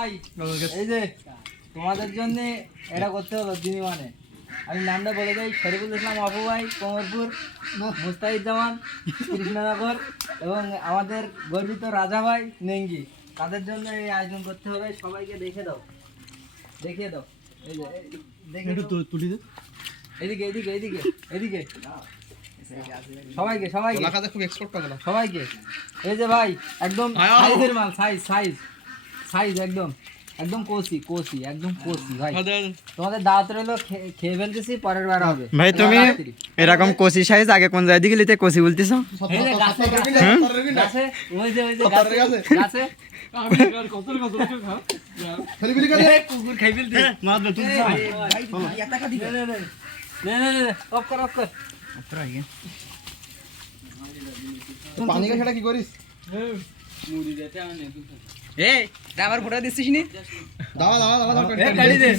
ভাই এই যে তোমাদের জন্য এটা করতে হলো দিনই মানে আমি নামটা বলে যাই শরীফুল ইসলাম অপু ভাই কোমরপুর মুস্তাহিদজামান কৃষ্ণনগর এবং আমাদের গর্বিত রাজা ভাই নেঙ্গি তাদের জন্য এই আয়োজন করতে হবে সবাইকে দেখিয়ে দাও এই যে দেখে একটু তুলি দে এদিকে এদিকে এদিকে এদিকে সবাইকে খুব এক্সপোর্ট করে না সবাইকে এই যে ভাই একদম সাইজের মাল সাইজ একদম কোসি একদম কোসি ভাই তোমাদের দাওয়াত রইলো খেয়ে ফেলতেছি পরের বার হবে ভাই তুমি এরকম কোসি সাইজ আগে কোন জায়গা দিকে লিতে কোসি বলতেছো এই যে গাছে ওই যে গাছে আমি আর কত খা ফেলবি করে কুকুর খাই ফেলতে মাছ না তুমি ভাই এত টাকা দিবে নে অফ কর পানি কা সেটা কি করিস মুড়ি দিতে আমি এই আমার ফটো দিছিস নি দাও কাটি দে